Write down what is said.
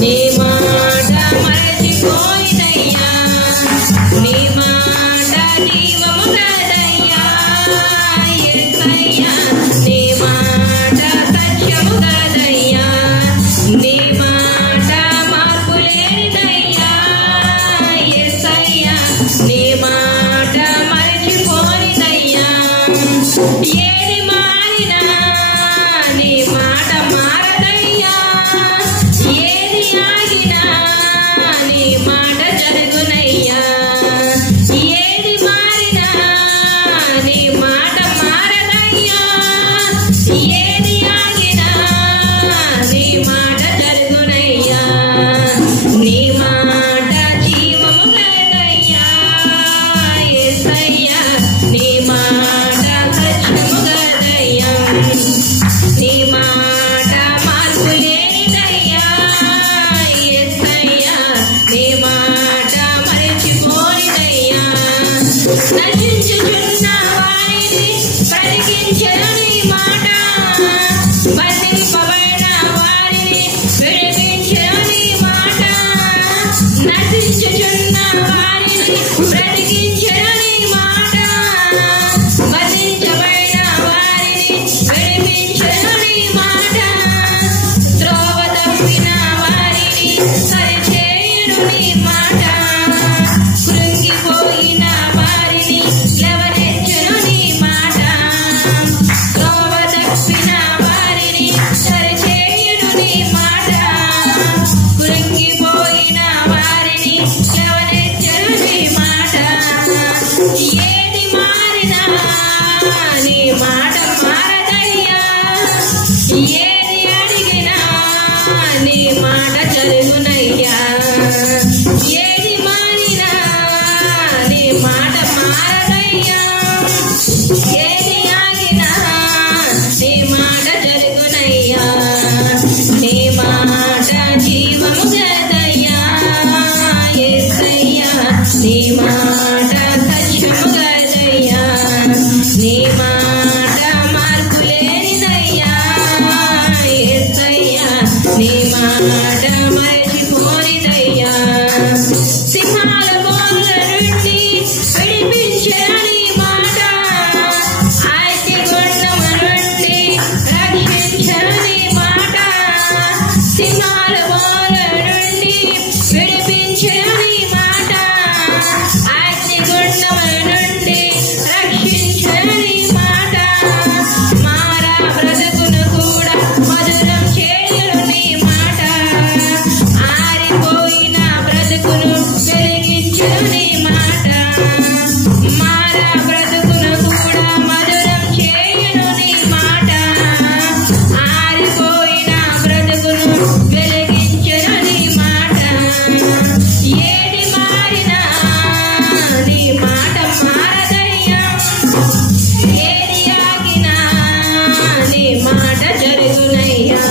నీ మాట మరచిపోయినయ్యా, నీ మాట జీవము గలదయ్యా యేసయ్యా, నీ మాట సత్యము గలదయ్యా, నీ మాట మార్పు లేనిదయ్యా యేసయ్యా, నీ మాట మరచిపోనిదయ్యా. ఏది మారినా నీ మాట మారదయ్యా, ఏది ఆగినా నీ మాట జరుగునయ్యా, ఏది మారినా నీ మాట మారదయ్యా, ఏది ఆగినా నీ మాట జరుగునయ్యా. నీ మాట జీవము గలదయ్యా యేసయ్యా, నీ మాట సత్యము గలదయ్యా, నీ మాట మార్పు లేనిదయ్యా యేసయ్యా, నీ మాట మరచిపోనిదయ్యా. నశించుచున్న వారిని బ్రతికించెను నీ మాట, బంధింపబడిన వారిని విడిపించెను నీ మాట, నశించుచున్న వారిని బ్రతికించెను నీ మాట, బంధించబడిన వారిని విడిపించెను నీ మాట, త్రోవ తప్పిన వారిని సరిచేయును నీ మాట, కృంగిపోయిన వారిని లేవనెత్తును నీ మాట, త్రోవ తప్పిన వారిని సరిచేయును నీ మాట, కృంగిపోయిన వారిని లేవనెత్తును నీ మాట. ఏది మారినా నీ మాట మారదయ్యా, ఏది అడిగినా నీ మాట జరుగునయ్యా, ఏది మారినా నీ మాట మారదయ్యా, ఏది ఆగినా నీ మాట జరుగునయ్యా. నీ మాట జీవము గలదయ్యా యేసయ్యా, నీ మాట సత్యము గలదయ్యా, నీ మాట మార్పు లేనిదయ్యా యేసయ్యా, నీ మాట మరచిపోనిదయ్యా. సింహాల బోన్ల నుండి విడిపించెను నీ మాట, అగ్నిగుండము నుండి రక్షించెను నీ మాట, సింహాల బోన్ల నుండి విడిపించెను నీ మాట, అగ్నిగుండము నుండి రక్షించెను నీ మాట, మారా బ్రతుకును కూడా మధురం చేయును నీ మాట, ఆరిపోయిన బ్రతుకును వెలిగించును నీ మాట, మారా బ్రతుకును కూడా మధురం చేయును నీ మాట, ఆరిపోయిన బ్రతుకును వెలిగించును నీ మాట. ఏది మారినా నీ మాట మారదయ్యా, ఏది ఆగినా నీ మాట జరుగునయ్యా,